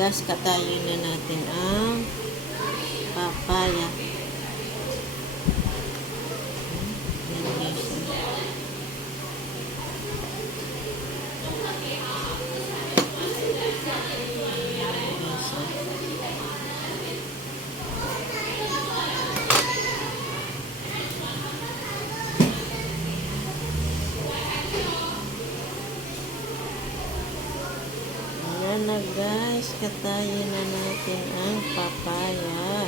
guys, katayin na natin ang papaya. Yan guys. Ayan na guys, katayin na natin ang papaya.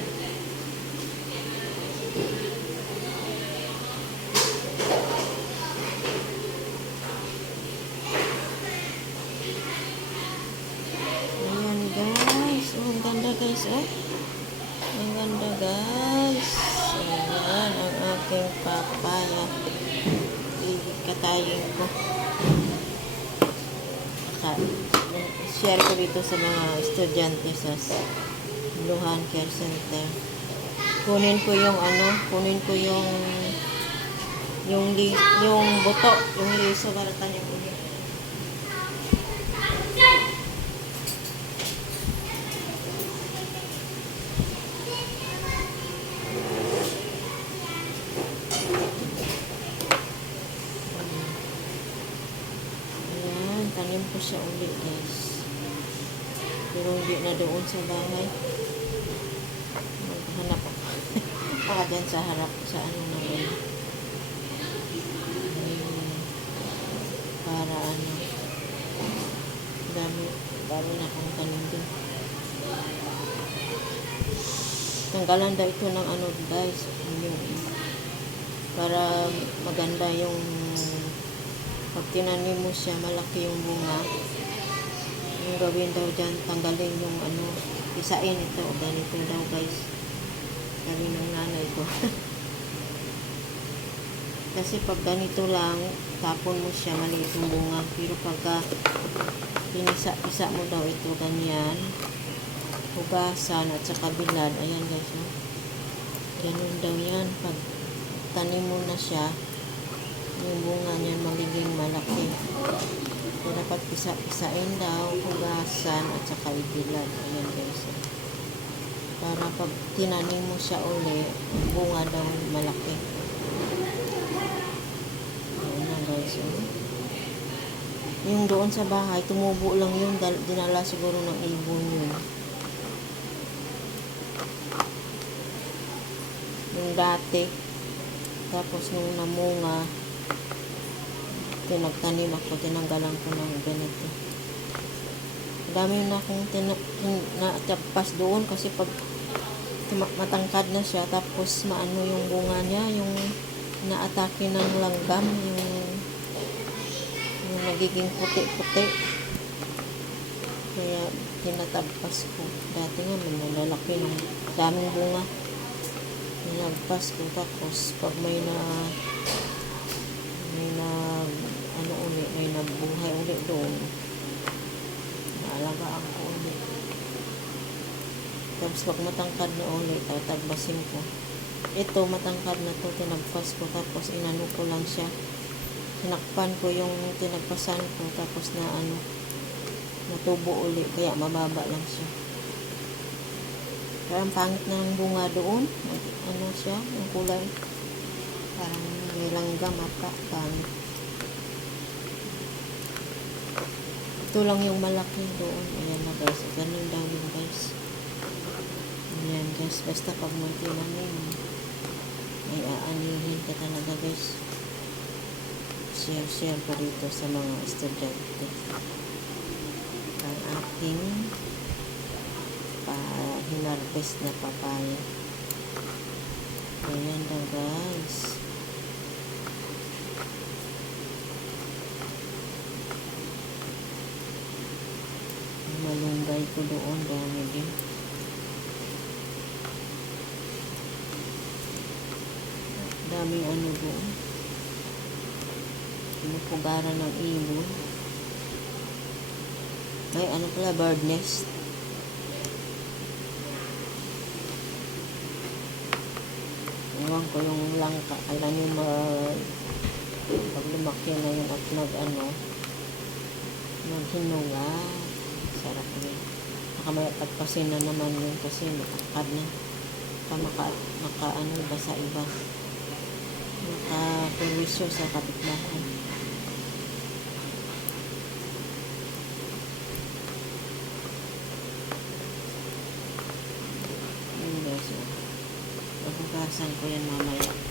Ayan guys, oh, ang ganda guys, oh. Ang ganda guys. Ayan ang aking papaya. Katayin ko. Share ko dito sa mga estudyante sa Luhan Care Center. Kunin ko yung yung buto, yung liso para tanyang ulit. Ayan, tanim ko siya ulit guys. Pero hindi na doon sa bahay. Maghanap ako. Baka dyan sa harap, sa ano na yun. Para ano. Dami na akong tanim din. Tanggalan daw ito ng ano guys. Para maganda yung pag tinanim mo siya, malaki yung bunga. Yung gawin daw dyan, tanggalin yung ano, isain ito, ganito daw guys. Sabi ng nanay ko. Kasi pag ganito lang, tapon mo siya, maliit yung bunga. Pero pagka pinisa-isa mo daw ito, ganyan, hugasan at saka bilad, ayan guys, no? Ganun daw yan. Pag tanim mo na siya, yung bunga niyan magiging malaki. So, dapat pisa-pisain daw, hugasan, at saka ibilad. Ayan guys. Para pag tinanim mo siya uli, bunga daw malaki. Ayan na guys. Yung doon sa bahay, tumubo lang yun. Dinala siguro ng ibon yun. Yung dati. Tapos nung namunga, nagtanim ako, tinanggalan ko ng ganito. Dami na akong natagpas doon kasi pag matangkad na siya, tapos maano yung bunga niya, yung naatake ng langgam, yung nagiging puti-puti. Kaya tinatagpas ko. Dati nga may malalaki ng daming bunga. Tinagpas ko, tapos pag may nabuhay ulit doon, naalagaan ko ulit. Tapos pag matangkad na ulit, tatagbasin ko. Ito matangkad na to, tinagpas ko, tapos inano ko lang siya, tinakpan ko yung tinagpasan ko, tapos natubo ulit, kaya mababa lang siya. Kaya ang pangit na ng bunga doon, ano siya, yung kulay parang may langgam ata, pangit. Ito lang yung malaki doon. Ayan na guys. Ganun daw yun guys. Ayan guys. Basta pag may tinanim, ay aanihin ka talaga guys. Share ko dito sa mga estudyante. Ang ating hinarvest na papaya. Ayan daw guys. Malunggay ko doon, dami din. Daming ano doon. Pinupugaran ng ibon. May ano pala, bird nest. Iwan ko yung langka. Kailan yung pag lumaki na yun at maghinuga. Sarap yun. baka matagpasin na naman yun kasi nakakad na. Maka ano ba sa iba. Makaperwisyo sa kapitbahay. Yun guys. Mabukasan ko yan mamaya.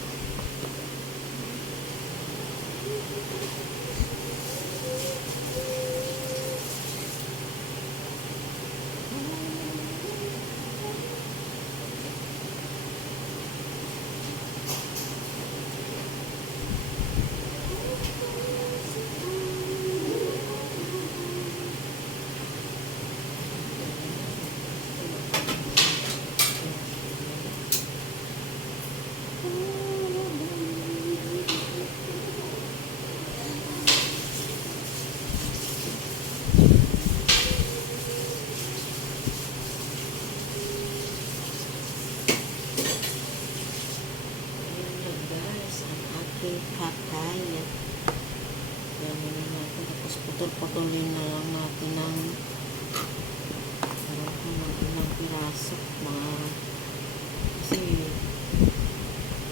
Papaya. Yan natin. Tapos putol-putulin na lang natin ng ilang piraso. Kasi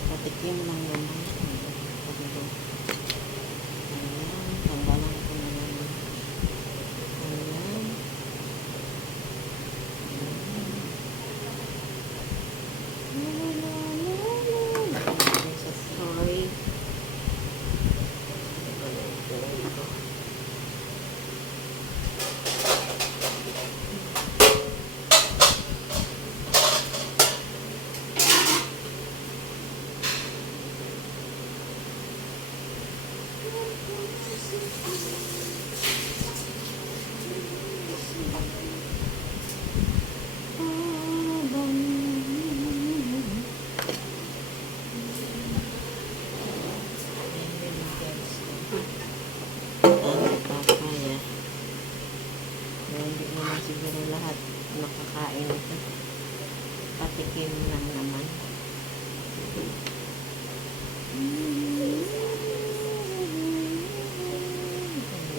patikim lang naman. Ayan. Tanggalan ko na naman. Ayan. Sa tray. Hindi naman siguro lahat makakain ito. Patikim lang naman.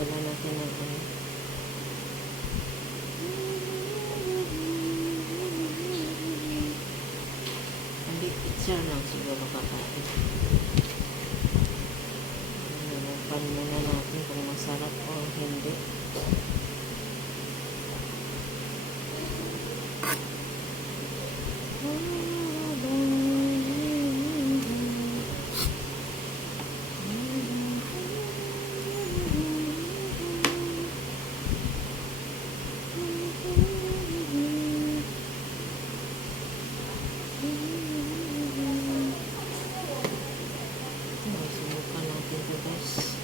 Wala natin ang ano. Hindi picture lang siguro kakain. Nalapan muna natin kung masarap o hindi. Subukan natin ito guys.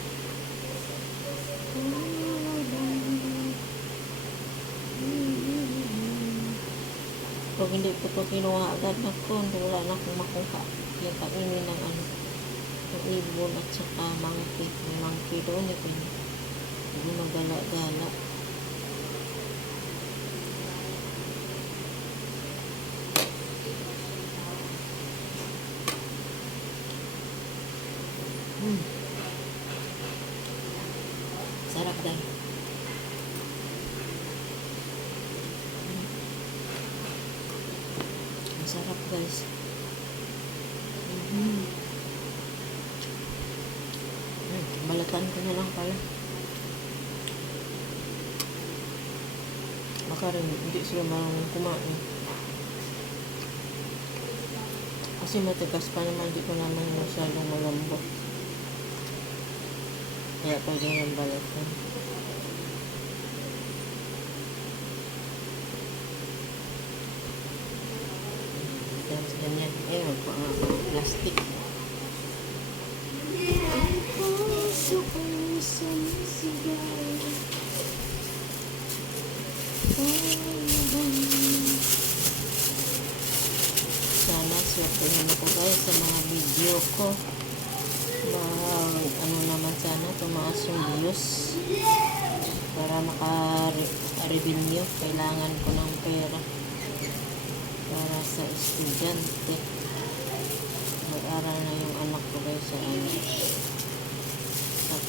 Pag hindi ko ito kinuha agad na ko, wala na akong makuha. Kaya kainin ng ano, ng ibon at saka monkey. May monkey doon eh. Hindi magala-gala. Sarap guys. Sarap guys. Balatan ko na lang pala. Baka rin hindi sila marunong kumain. Kasi matigas pa naman, di ko naman masyadong malambot. Kaya pwede nang balatan. Ganyan. Ayun po ang plastic. Sana swertehan ako guys sa mga video ko. Ano naman sana, tumaas yung views. Para maka-revenue, kailangan ko ng pera. Para sa estudyante. Mag-aral na yung anak ko guys sa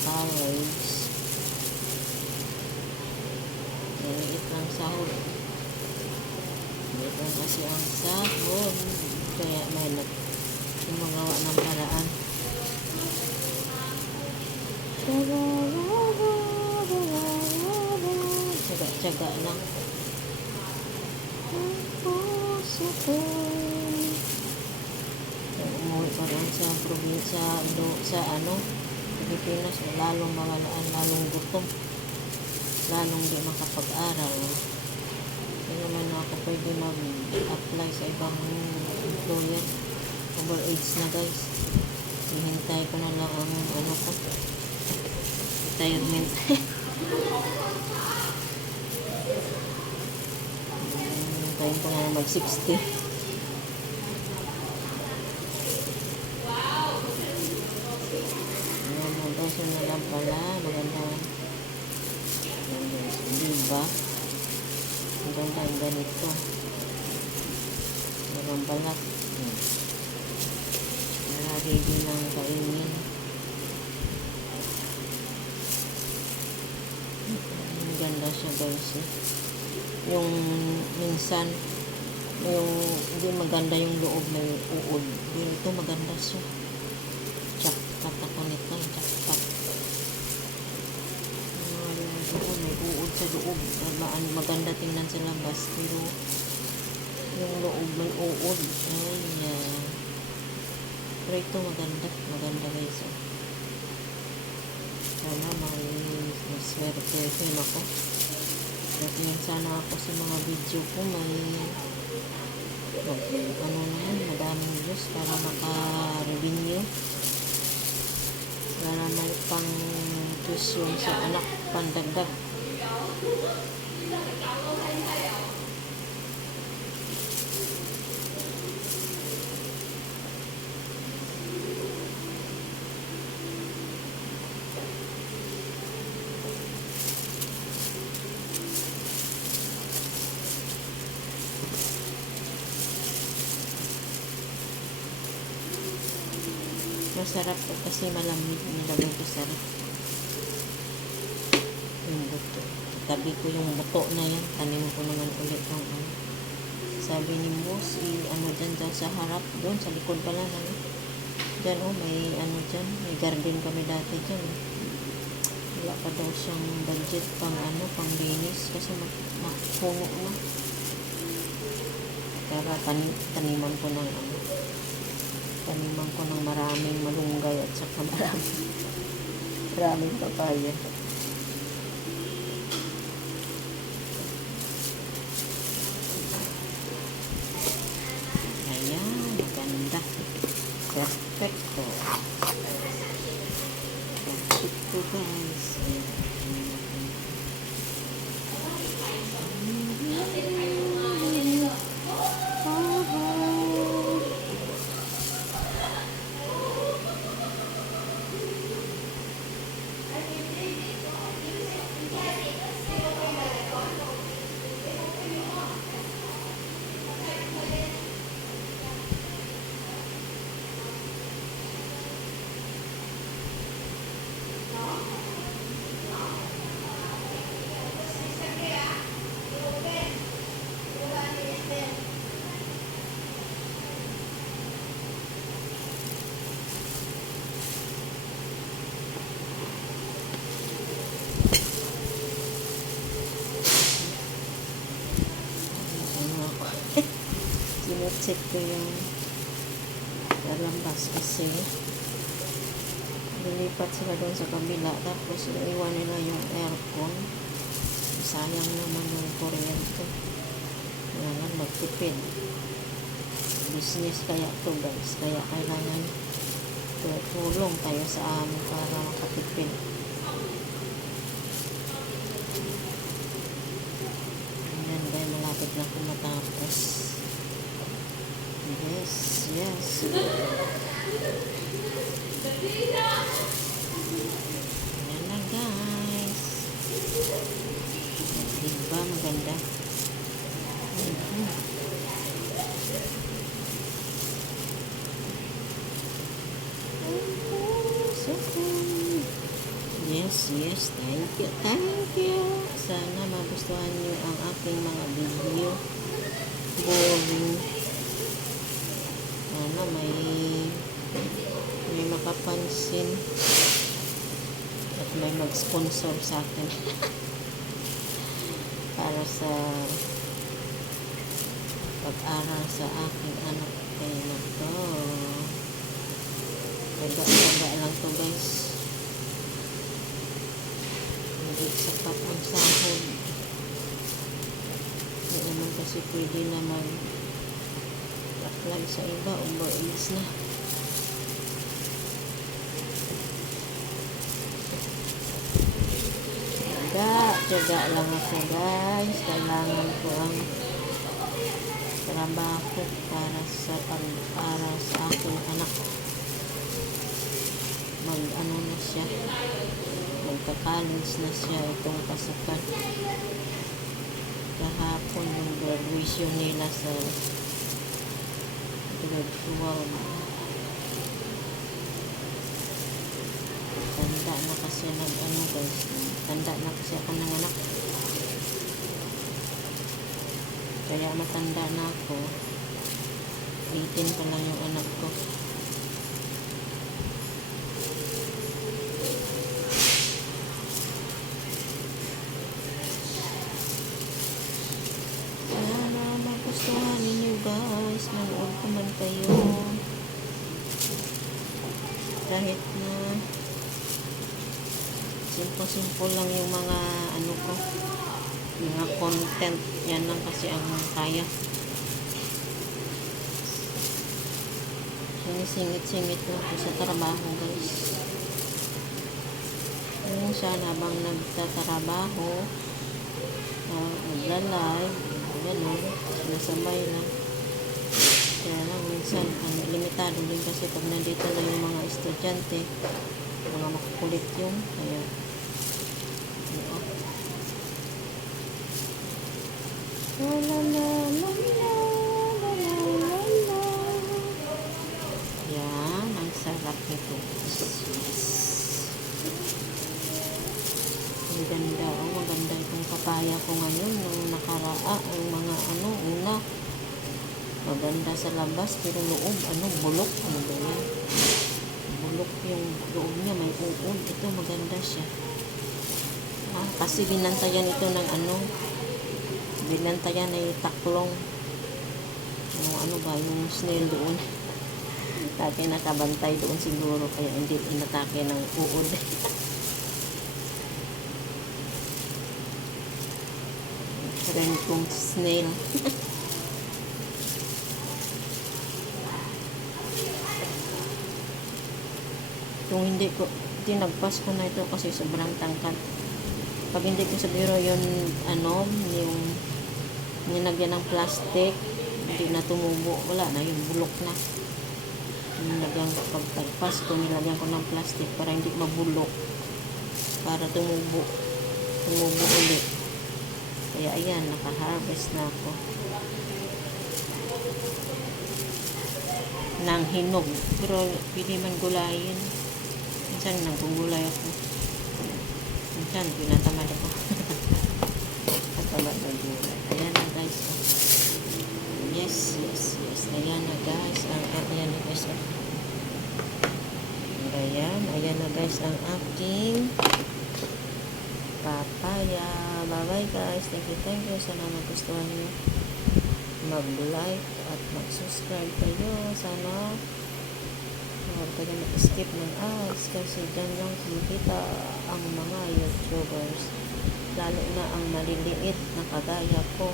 college. Maliit lang sahod. Yan kasi ang sahod. Kaya may gumagawa ng paraan. Tsaga-tsaga lang. Umuwi pa rin sa probinsya, sa Pilipinas, lalong mawalaan, lalong gutom, lalong di makapag-aral. Hindi naman ako pwede mag-apply sa ibang employer. Over age na guys. Hihintay ko na lang ang ko, retirement. Hintayin ko na mag-60. Ito na lang pala. Maganda. Diba? Maganda ang ganito. Magandang balat. Ready lang kainin. Maganda siya guys. Yung minsan, yung hindi maganda yung loob, may uod. Pero ito maganda siya. Jackpot ako nito. Jackpot. May uod sa loob. Maganda tingnan sa labas. Pero yung loob may uod. Ayan. Pero ito maganda. Maganda guys. Sana maswerte ako. Dating sana ako sa mga video ko may madaming views para maka-revenue. Para may pang tuition sa anak, pandagdag. Masarap po kasi malamig, nilagay ko sa ref. Yung buto. Tabi ko yung buto na yan. Tanim ko naman ulit ng sabi ni Moose, dyan daw sa harap, doon sa likod pala namin. Dyan may dyan, may garden kami dati dyan. Wala pa daw siyang budget pang linis kasi puno na. Kaya taniman ko ng taniman ko ng maraming malunggay at saka maraming papaya. Ayan, maganda. Perfecto. Perfecto guys. Sinecheck ko yung lalambas kasi lilipat sila doon sa kabila tapos iwan nila yung aircon. Sayang naman yung kuryente. Kailangan magtipid. Business kaya to guys. Kaya kailangan tulong tayo sa amin para makatipid. Ayan guys, malapit na ako matapos. Yes. Ayan na guys. Diba maganda? Yes. Thank you. Sana magustuhan niyo ang aking mga video. vaccine at may mag-sponsor sa akin para sa pag-aral sa aking anak. Kaya na to, taga lang to guys, hindi sapat ang sahod. Hindi naman kasi pwede na mag-apply sa iba, overage na. Tiyaga lang ako guys, kailangan ko ang trabaho para sa pag-aral sa aking anak. Mag-ano na siya, magka-college na siya itong pasukan. Kahapon yung graduation nila sa grade 12. Tanda na kasi nag-ano guys, tanda na kasi ako ng anak. Kaya matanda na ako. 18 pa lang yung anak ko. Sana magustuhan ninyo guys. Manood ko man kayo. Kahit na simple lang yung mga ano ko, mga content. Yan lang kasi ang kaya. Sinisingit-singit lang po sa trabaho guys. Minsan habang nagtatrabaho, nagla-live, gano'n, sinasabay lang. Kaya lang minsan limitado din kasi pag nandito na yung mga estudyante, mga makukulit yung kaya la la la la la la la la. Yan, ang sarap nito. Ang ganda, maganda itong papaya ko ngayon nung nakaraa, ang mga una maganda sa labas pero loob, bulok, ba yan? Bulok yung loob niya, may uod. Ito maganda siya. Kasi binantayan ito ng binantayan ay taklong. Yung snail doon. Dati nakabantay doon siguro kaya hindi inatake ng uod. Friend kong snail. Kung hindi tinagpas ko na ito kasi sobrang tangkad. Pag hindi ko sa biro yun, yung nilagyan ng plastic, hindi na tumubo, wala na yun, bulok na. Pagtagpas ko, nilagyan ko ng plastic para hindi mabulok, para tumubo ulit. Kaya ayan, naka-harvest na ako ng hinog, pero pwede man gulayin. Minsan nagugulay ako, minsan pinatamad ako. Tamad ng gulay. Ayan na guys. Yes. Ayan na guys. Ayan na guys. Ayan na guys ang aking papaya. Bye guys. Thank you. Sana magustuhan nyo. Mag-like at mag-subscribe kayo. Sana huwag kayo mag-skip ng ads kasi dyan lang kumikita ang mga YouTubers, lalo na ang maliliit na kagaya ko.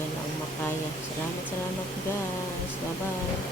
Yan ang makaya. Salamat guys. Bye bye.